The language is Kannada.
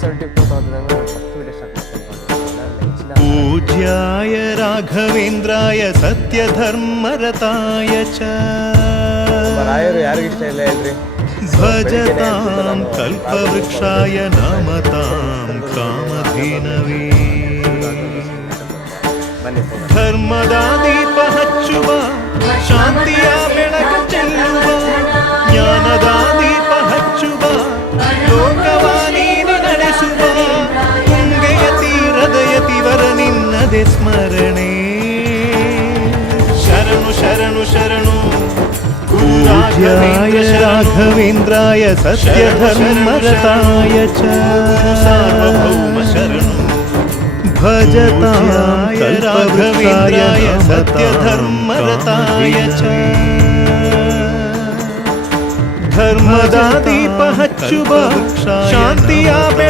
ಸರ್ಟಿಫಿಕೇಟ್ ಹೋದಂಗೆ ಫಸ್ಟ್ ವಿಡಿಯೋ ಸ್ಟಾರ್ಟ್ ಮಾಡ್ತೀನಿ. ಪೂಜ್ಯಾಯ ರಾಘವೇಂದ್ರಾಯ ಸತ್ಯಧರ್ಮರತಾಯ ಚ ರಾಯರು ಯಾರಿಗಿಷ್ಟ ಇಲ್ಲ ಹೇಳ್ರಿ. ಭಜತಾಂ ಕಲ್ಪವೃಕ್ಷಾಯ ನಮತಾಂ ಕಾಮಧೇನವೇ. ಬನ್ನಿ ಧರ್ಮದ ದೀಪ ಹಚ್ಚುವ, ಶಾಂತಿಯ ಬೆಳಕು ಚೆಲ್ಲುವ, ಜ್ಞಾನದ ದೀಪ ಹಚ್ಚುವ, ಲೋಕವ ನೀನು ನಡೆಸುವ, ತುಂಗೆಯ ತೀರದಯತಿವರ ನಿನ್ನದೆ ಸ್ಮರಣೆ. ಶರಣು ಶರಣು ಶರಣು ಪೂಜ್ಯಾಯ ರಾಘವೇಂದ್ರಾಯ ಸತ್ಯಧರ್ಮರತಾಯ ಚ ಸಾರ್ವಭೌಮ ಶರಣು. ಭಜತಾಂ ಕಲ್ಪವೃಕ್ಷಾಯ ಸತ್ಯಧರ್ಮರತಾಯ ಚ. ಧರ್ಮದ ದೀಪ ಹಚ್ಚುವ, ಶಾಂತಿಯ